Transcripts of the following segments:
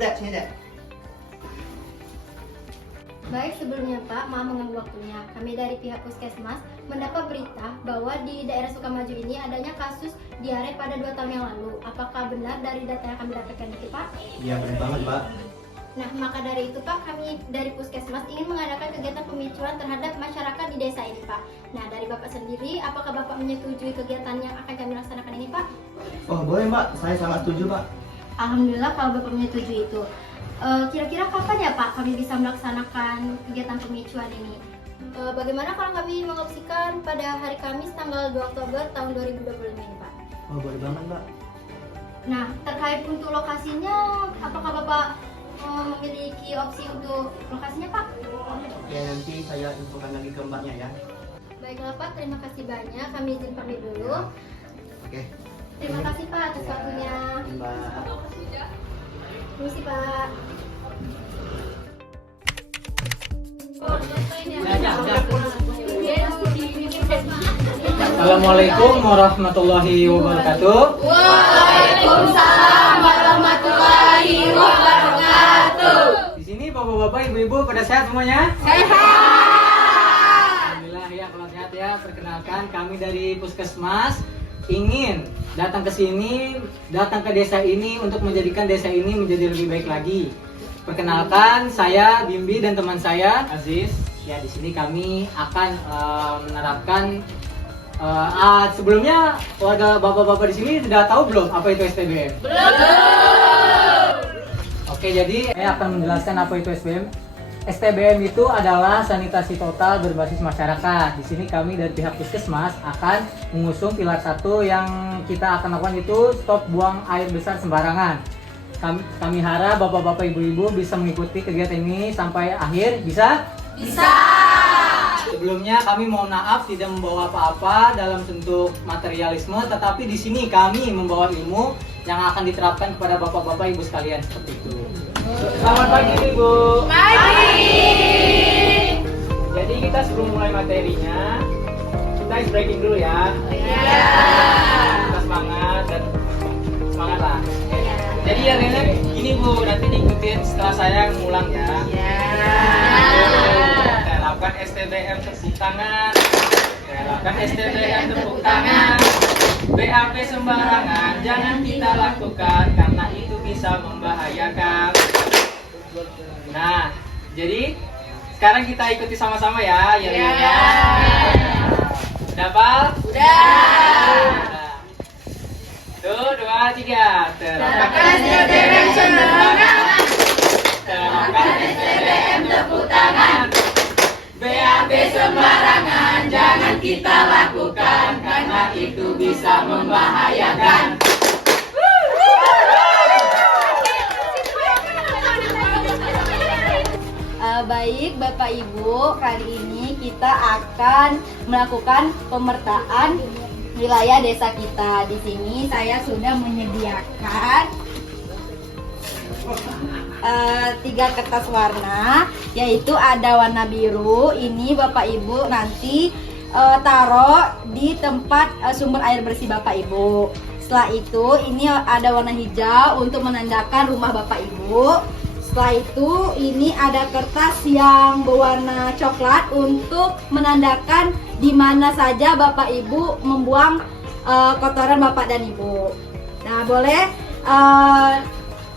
sini deh. Baik, sebelumnya Pak, maaf mengganggu waktunya. Kami dari pihak Puskesmas mendapat berita bahwa di daerah Sukamaju ini adanya kasus diare pada 2 tahun yang lalu. Apakah benar dari data yang kami dapatkan itu, Pak? Iya benar banget Mbak. Nah, maka dari itu Pak, kami dari Puskesmas ingin mengadakan kegiatan pemicuan terhadap masyarakat di desa ini, Pak. Nah, dari Bapak sendiri, apakah Bapak menyetujui kegiatan yang akan kami laksanakan ini, Pak? Oh boleh Mbak, saya sangat setuju Pak. Alhamdulillah kalau Bapak menyetujui itu. Kira-kira kapan ya Pak kami bisa melaksanakan kegiatan pemicuan ini? Bagaimana kalau kami mengopsikan pada hari Kamis tanggal 2 Oktober tahun 2025 ini, Pak? Oh boleh banget Mbak. Nah, terkait untuk lokasinya, apakah Bapak memiliki opsi untuk lokasinya, Pak? Ya nanti saya infokan lagi ke Mbaknya ya. Baiklah Pak, terima kasih banyak. Kami izin pamit dulu. Oke. Terima kasih Pak atas waktunya. Mbak. Permisi Pak. Assalamualaikum warahmatullahi wabarakatuh. Waalaikumsalam warahmatullahi wabarakatuh. Di sini bapak-bapak, ibu-ibu pada sehat semuanya? Sehat. Alhamdulillah ya, kalau sehat ya. Perkenalkan, kami dari Puskesmas ingin datang ke sini, datang ke desa ini untuk menjadikan desa ini menjadi lebih baik lagi. Perkenalkan, saya Bimbi dan teman saya Aziz. Ya, di sini kami akan menerapkan sebelumnya warga bapak-bapak di sini sudah tahu belum apa itu STBM? Belum. Oke, jadi saya akan menjelaskan apa itu STBM. STBM itu adalah sanitasi total berbasis masyarakat. Di sini kami dari pihak Puskesmas akan mengusung pilar 1 yang kita akan lakukan itu stop buang air besar sembarangan. Kami harap bapak-bapak, ibu-ibu bisa mengikuti kegiatan ini sampai akhir. Bisa? Bisa. Sebelumnya kami mohon maaf tidak membawa apa-apa dalam bentuk materialisme, tetapi di sini kami membawa ilmu yang akan diterapkan kepada bapak-bapak, ibu sekalian, seperti itu. Selamat pagi Ibu. Pagi. Jadi kita sebelum mulai materinya, kita ice breaking dulu ya. Iya. Kita semangat dan semangat lah. Jadi ya nenek gini Bu, nanti diikutin setelah saya ngulang ya. Kita lakukan STBM tepuk tangan. Kita lakukan STBM tepuk tangan. BAP sembarangan jangan kita lakukan karena itu bisa membahayakan. Nah, jadi sekarang kita ikuti sama-sama ya, ya. Udah, Pak? Udah. 1, 2, 3. Terapkan STBM sembarangan. Terapkan STBM tepuk tangan. BAB Sembarangan jangan kita lakukan karena itu bisa membahayakan. Baik Bapak Ibu, kali ini kita akan melakukan pemetaan wilayah desa kita. Di sini saya sudah menyediakan 3 kertas warna, yaitu ada warna biru. Ini Bapak Ibu nanti taruh di tempat sumber air bersih Bapak Ibu. Setelah itu ini ada warna hijau untuk menandakan rumah Bapak Ibu. Setelah itu ini ada kertas yang berwarna coklat untuk menandakan di mana saja Bapak Ibu membuang kotoran Bapak dan Ibu. Nah, boleh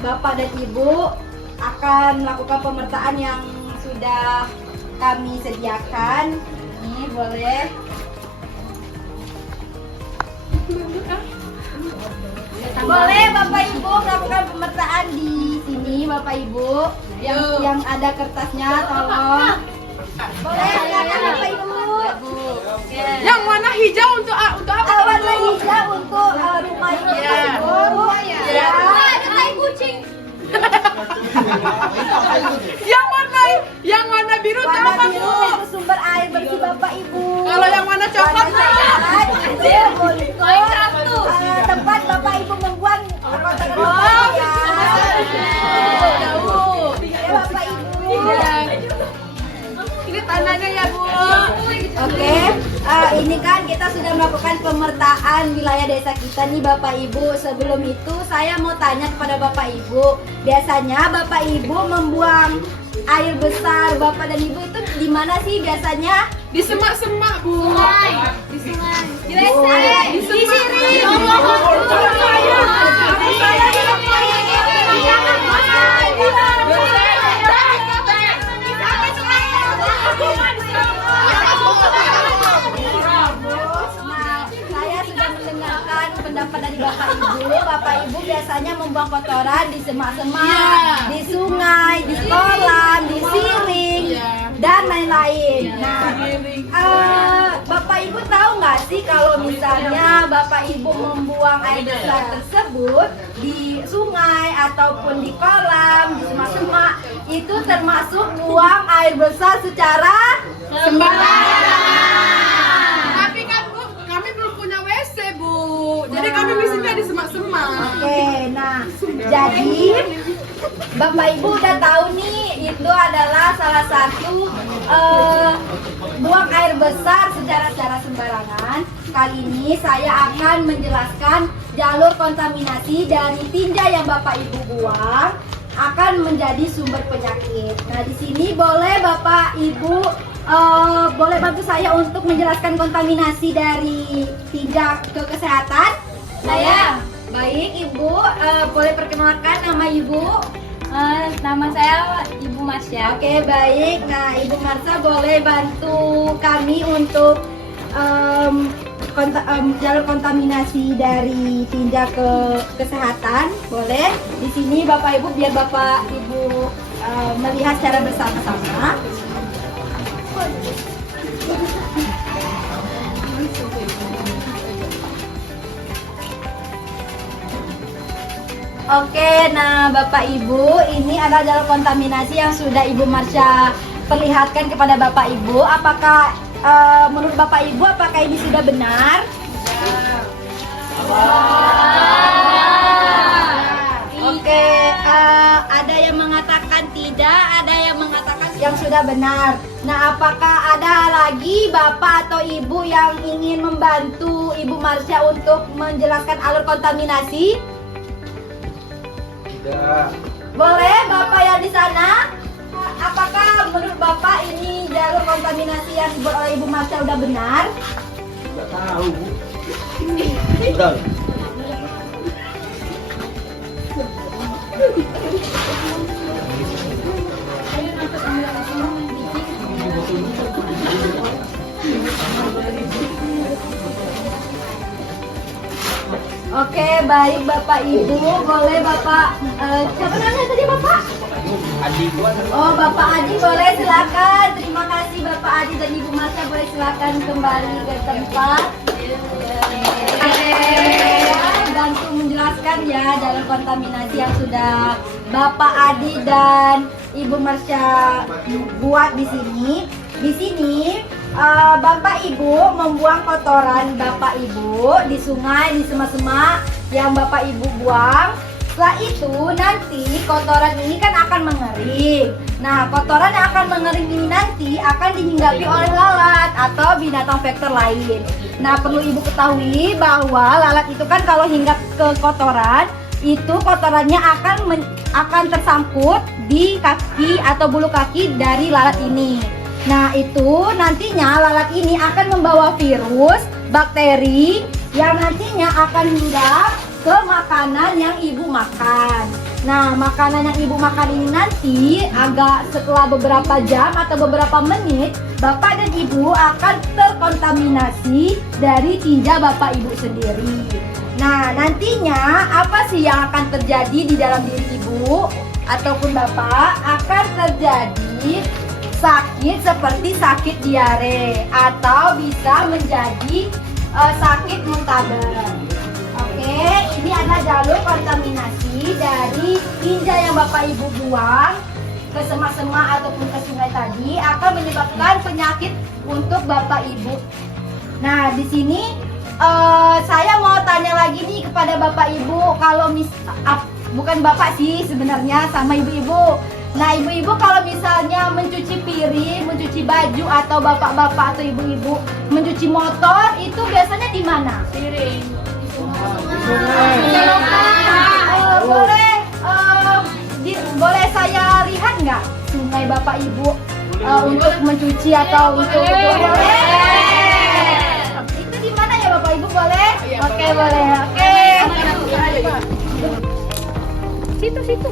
Bapak dan Ibu akan melakukan pemetaan yang sudah kami sediakan. Ini boleh. Boleh Bapak Ibu melakukan pemetaan di sini Bapak Ibu. Yang ada kertasnya tolong. Boleh silakan Bapak Ibu. Yang warna hijau untuk apa? Warna hijau untuk rumah Ibu. Ya. Ada tai kucing. Yang warna biru itu Warna apa, biru Bu? itu sumber air bersih Bapak Ibu. Kalau yang warna coklat itu untuk tempat Bapak Ibu membuang kotoran Bapak ya. Ya Bapak Ibu. Ini tandanya ya, Bu. Oke. Ini kan kita sudah melakukan pemetaan wilayah desa kita nih Bapak Ibu. Sebelum itu saya mau tanya kepada Bapak Ibu, biasanya Bapak Ibu membuang air besar Bapak dan Ibu itu di mana sih biasanya? Di semak-semak, Bu. Di sungai. Di Di sini. Saya sudah mendengarkan pendapat dari Bapak Ibu. Bapak Ibu biasanya membuang kotoran di semak-semak, Iya. di sungai, di kolam, di siring, dan lain-lain. Nah, Bapak Ibu tahu nggak sih kalau misalnya Bapak Ibu membuang air besar tersebut di sungai ataupun di kolam, di semak-semak, itu termasuk buang air besar secara Tapi kan, Bu, kami belum punya WC, Bu. Jadi kami WC-nya di semak-semak. Oke, nah jadi Bapak Ibu udah tahu nih itu adalah salah satu buang air besar secara sembarangan. Kali ini saya akan menjelaskan jalur kontaminasi dari tinja yang Bapak Ibu buang akan menjadi sumber penyakit. Nah di sini boleh Bapak Ibu boleh bantu saya untuk menjelaskan kontaminasi dari tinja ke kesehatan? Saya. Baik, Ibu, boleh perkenalkan nama Ibu? Nama saya Ibu Marsya. Oke, baik. Nah, Ibu Marsha boleh bantu kami untuk jalur kontaminasi dari tinja ke kesehatan. Boleh? Di sini Bapak Ibu, biar Bapak Ibu melihat secara bersama-sama. Oke, nah Bapak Ibu, ini adalah jalur kontaminasi yang sudah Ibu Marsha perlihatkan kepada Bapak Ibu. Apakah menurut Bapak Ibu apakah ini sudah benar? Oke, ada yang mengatakan tidak, ada yang mengatakan yang sudah benar. Nah, apakah ada lagi Bapak atau Ibu yang ingin membantu Ibu Marsha untuk menjelaskan alur kontaminasi? Tidak. Boleh Bapak yang di sana? Apakah menurut Bapak ini jalur kontaminasi yang dibuat oleh Ibu Marsha udah benar? Tidak tahu, Bu. Betul. Oke, baik Bapak Ibu, boleh Bapak siapa namanya tadi Bapak? Adi gua. Oh, Bapak Adi boleh silakan. Terima kasih Bapak Adi dan Ibu Marsha, boleh silakan kembali ke tempat. Bantu menjelaskan ya jalur kontaminasi yang sudah Bapak Adi dan Ibu Marsha buat di sini. Di sini Bapak Ibu membuang kotoran Bapak Ibu di sungai, di semak-semak yang Bapak Ibu buang. Setelah itu nanti kotoran ini kan akan mengering. Nah, kotoran yang akan mengering ini nanti akan dihinggapi oleh lalat atau binatang vektor lain. Nah, perlu Ibu ketahui bahwa lalat itu kan kalau hinggap ke kotoran, itu kotorannya akan tersangkut di kaki atau bulu kaki dari lalat ini. Nah, itu nantinya lalat ini akan membawa virus, bakteri yang nantinya akan hinggap ke makanan yang Ibu makan. Nah, makanan yang Ibu makan ini nanti agak setelah beberapa jam atau beberapa menit, Bapak dan Ibu akan terkontaminasi dari tinja Bapak Ibu sendiri. Nah, nantinya apa sih yang akan terjadi di dalam diri Ibu ataupun Bapak? Akan terjadi sakit seperti sakit diare atau bisa menjadi sakit muntaber. Oke, ini adalah jalur kontaminasi dari tinja yang Bapak Ibu buang ke semak-semak ataupun ke sungai tadi akan menyebabkan penyakit untuk Bapak Ibu. Nah, di sini saya mau tanya lagi nih kepada Bapak Ibu, kalau bukan Bapak sih sebenarnya, sama Ibu-ibu. Nah, ibu-ibu kalau misalnya mencuci piring, mencuci baju, atau bapak-bapak atau ibu-ibu mencuci motor, itu biasanya di mana? Piring. Boleh boleh saya lihat nggak sungai bapak ibu untuk mencuci atau untuk boleh? Itu di mana ya bapak ibu, boleh? Oke, boleh. Oke. Situ.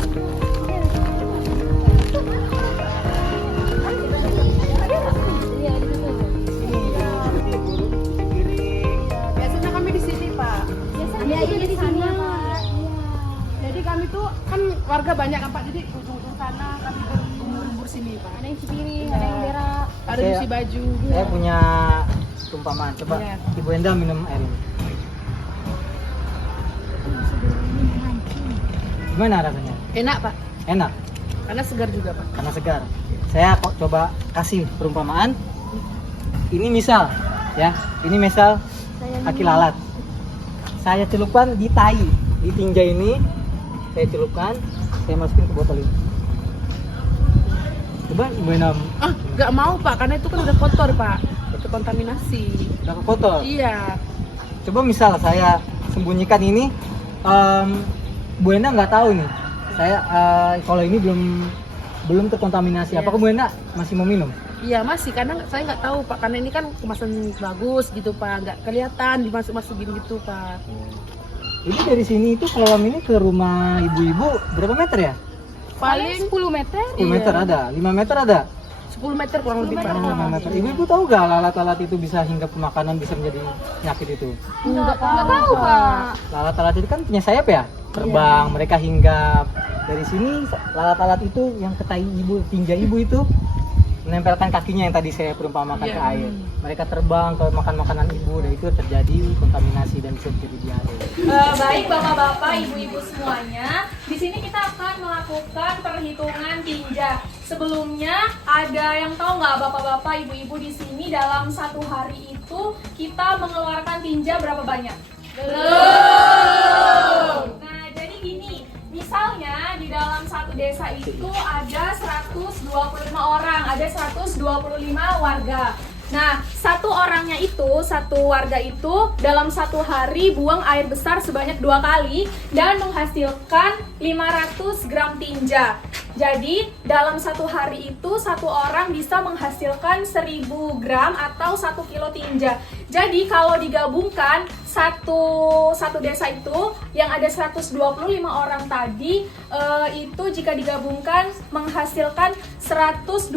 Biasanya kami di sini, Pak. Iya, di sana. Jadi kami tuh kan warga banyak kan, Pak. Jadi ujung-ujung sana kami berkumpul sini, Pak. Ada yang cuci piring, ada yang berak. Ada cuci baju. Saya punya perumpamaan. Coba Iya. Ibu Enda minum air ini. Gimana rasanya? Enak, Pak. Enak, Karena segar juga, Pak. karena segar. Saya kok coba kasih perumpamaan. Ini misal, ya. Ini misal kaki lalat. Saya celupkan di tai, di tinja ini. Saya celupkan, saya masukin ke botol ini. Coba Ibu Enda, Nggak mau, Pak. Karena itu kan udah kotor, Pak. Itu kontaminasi. udah kotor. Iya. Coba misal saya sembunyikan ini, Bu Enda nggak tahu nih. Saya kalau ini belum terkontaminasi. Iya. Apakah Bu Enda masih mau minum? Iya masih, karena saya nggak tahu Pak, karena ini kan kemasan bagus gitu Pak, nggak kelihatan dimasuk-masukin gitu Pak. Ini dari sini itu kolam ini ke rumah ibu-ibu berapa meter ya? Paling 10 meter. 10 meter ada, 5 meter ada. 10 meter kurang lebih Pak. 5 meter. Ibu-ibu tahu nggak lalat-lalat itu bisa hinggap ke makanan, bisa menjadi penyakit itu? Enggak tahu, Pak. Lalat-lalat itu kan punya sayap ya? Terbang, mereka hinggap. Dari sini lalat-lalat itu yang ke tai ibu, tinja ibu itu menempelkan kakinya yang tadi saya perumpamakan Iya. ke air. Mereka terbang ke makan makanan ibu dan itu terjadi kontaminasi dan bisa terjadi diare. Baik bapak-bapak, ibu-ibu semuanya, di sini kita akan melakukan perhitungan tinja. Sebelumnya ada yang tahu nggak bapak-bapak, ibu-ibu di sini dalam satu hari itu kita mengeluarkan tinja berapa banyak? Belum. Nah jadi gini, misalnya di dalam satu desa itu ada 125 orang, ada 125 warga. Nah, satu orangnya itu, satu warga itu dalam satu hari buang air besar sebanyak 2 kali dan menghasilkan 500 gram tinja. Jadi, dalam satu hari itu satu orang bisa menghasilkan 1000 gram atau 1 kilo tinja. Jadi, kalau digabungkan satu desa itu yang ada 125 orang tadi itu jika digabungkan menghasilkan 125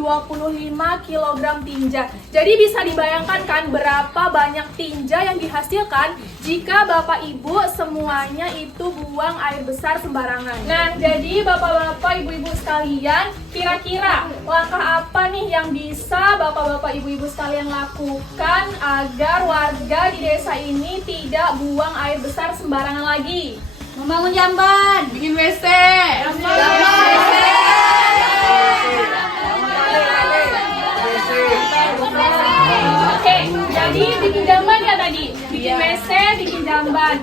kg tinja. Jadi bisa dibayangkan kan berapa banyak tinja yang dihasilkan jika Bapak Ibu semuanya itu buang air besar sembarangan. Nah, jadi Bapak-bapak, Ibu-ibu sekalian, kira-kira langkah apa nih yang bisa Bapak-bapak, Ibu-ibu sekalian lakukan agar warga di desa ini tidak buang air besar sembarangan lagi? Membangun jamban. Bikin WC. Oke, jadi bikin jamban ya tadi, bikin WC, bikin jamban.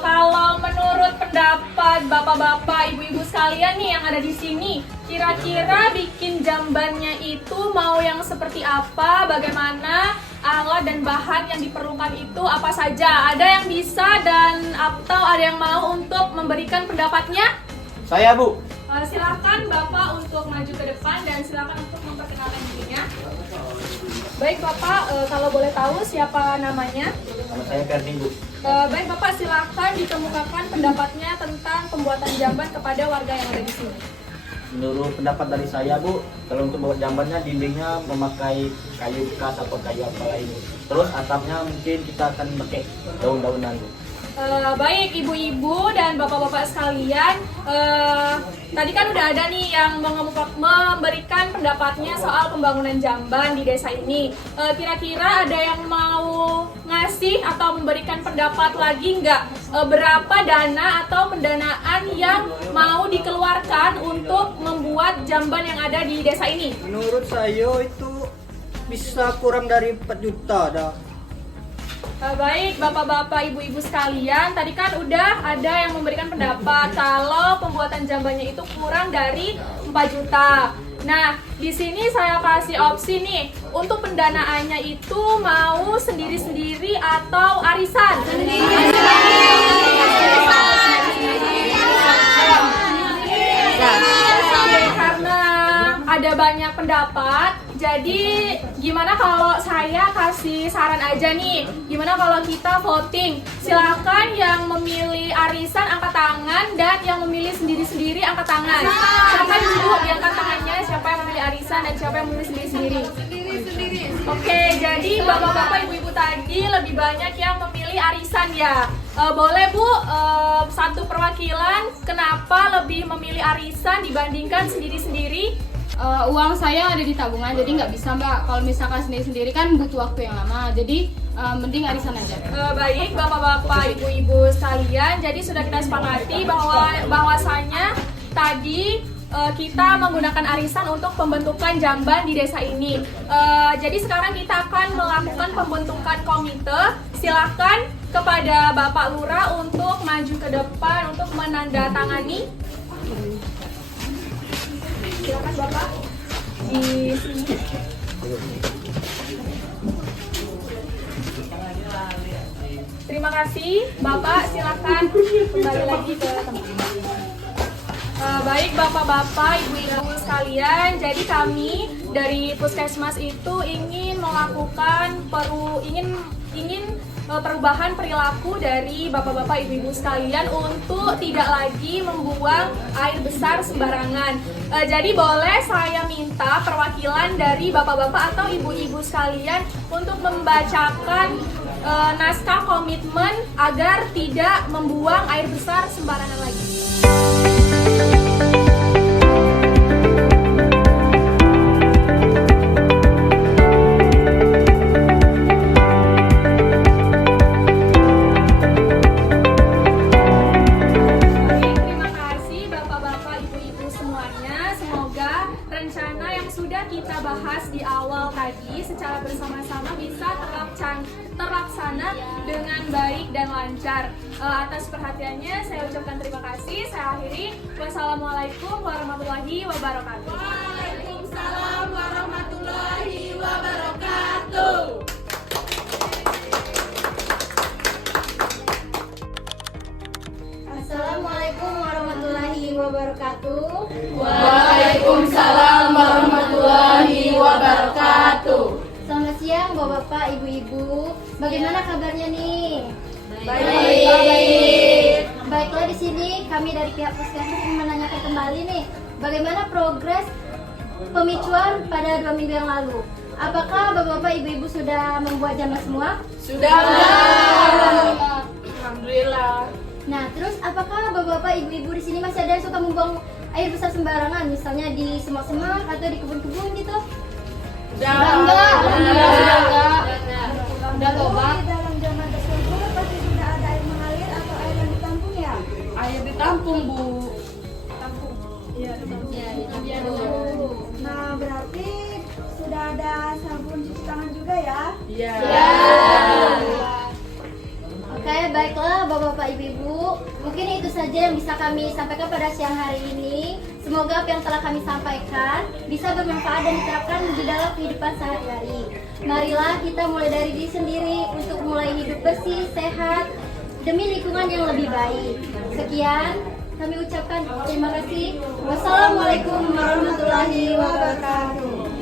Kalau menurut pendapat bapak-bapak, ibu-ibu sekalian nih yang ada di sini, kira-kira bikin jambannya itu mau yang seperti apa? Bagaimana alat dan bahan yang diperlukan itu apa saja? Ada yang bisa dan atau ada yang mau untuk memberikan pendapatnya? Saya Bu. Silakan Bapak untuk maju ke depan dan silakan untuk memperkenalkan dirinya. Baik Bapak, kalau boleh tahu siapa namanya? Nama saya Ferdi Bu. Baik Bapak, silakan dikemukakan pendapatnya tentang pembuatan jamban kepada warga yang ada di sini. Menurut pendapat dari saya Bu, kalau untuk buat jambannya dindingnya memakai kayu bekas atau kayu apa lain. Terus atapnya mungkin kita akan pakai daun-daunan Bu. Baik ibu-ibu dan bapak-bapak sekalian, tadi kan udah ada nih yang memberikan pendapatnya soal pembangunan jamban di desa ini. Kira-kira ada yang mau ngasih atau memberikan pendapat lagi nggak? Berapa dana atau pendanaan yang mau dikeluarkan untuk membuat jamban yang ada di desa ini? Menurut saya itu bisa kurang dari 4 juta dah. Baik bapak-bapak, ibu-ibu sekalian, tadi kan udah ada yang memberikan pendapat kalau pembuatan jambannya itu kurang dari 4 juta. Nah, di sini saya kasih opsi nih, untuk pendanaannya itu mau sendiri-sendiri atau arisan? Karena ada banyak pendapat, jadi gimana kalau saya kasih saran aja nih, gimana kalau kita voting? Silakan yang memilih arisan angkat tangan, dan yang memilih sendiri-sendiri angkat tangan. Silakan dulu diangkat tangannya, siapa yang memilih arisan dan siapa yang memilih sendiri-sendiri. Oke, jadi bapak-bapak, ibu-ibu tadi lebih banyak yang memilih arisan ya. Boleh Bu, satu perwakilan kenapa lebih memilih arisan dibandingkan sendiri-sendiri? Uang saya ada di tabungan, jadi nggak bisa Mbak. Kalau misalkan sendiri-sendiri kan butuh waktu yang lama, jadi mending arisan aja. Baik bapak-bapak, ibu-ibu sekalian, jadi sudah kita sepakati bahwasanya tadi kita menggunakan arisan untuk pembentukan jamban di desa ini. Jadi sekarang kita akan melakukan pembentukan komite. Silakan kepada Bapak Lurah untuk maju ke depan untuk menandatangani. Silakan Bapak di sini. Terima kasih Bapak, silakan kembali lagi ke tempat. Baik bapak-bapak, ibu-ibu sekalian, jadi kami dari Puskesmas itu ingin melakukan perubahan perilaku dari bapak-bapak, ibu-ibu sekalian untuk tidak lagi membuang air besar sembarangan. Jadi boleh saya minta perwakilan dari bapak-bapak atau ibu-ibu sekalian untuk membacakan naskah komitmen agar tidak membuang air besar sembarangan lagi. Kita bahas di awal tadi secara bersama-sama bisa terlaksana dengan baik dan lancar. Atas perhatiannya saya ucapkan terima kasih. Saya akhiri. Wassalamualaikum warahmatullahi wabarakatuh. Waalaikumsalam warahmatullahi wabarakatuh. Assalamualaikum warahmatullahi wabarakatuh. Waalaikumsalam warahmatullahi wabarakatuh. Selamat siang Bapak-bapak, Ibu-ibu. Bagaimana kabarnya nih? Baik. Baiklah, di sini kami dari pihak Puskesmas ingin menanyakan kembali nih, bagaimana progres pemicuan pada 2 minggu yang lalu? Apakah Bapak-bapak, Ibu-ibu sudah membuat jamban semua? Sudah. Alhamdulillah. Nah, terus apakah bapak-bapak, ibu-ibu di sini masih ada yang suka membuang air besar sembarangan, misalnya di semak-semak atau di kebun-kebun gitu? Enggak. Udah tobat. Di dalam jamban tersebut pasti sudah ada air mengalir atau air yang ditampung ya? Air ditampung, Bu. Iya, nah, berarti sudah ada sabun cuci tangan juga ya? Iya. Oke, baiklah Bapak-bapak, Ibu-ibu. Mungkin itu saja yang bisa kami sampaikan pada siang hari ini. Semoga apa yang telah kami sampaikan bisa bermanfaat dan diterapkan di dalam kehidupan sehari-hari. Marilah kita mulai dari diri sendiri untuk mulai hidup bersih, sehat, demi lingkungan yang lebih baik. Sekian, kami ucapkan terima kasih. Wassalamualaikum warahmatullahi wabarakatuh.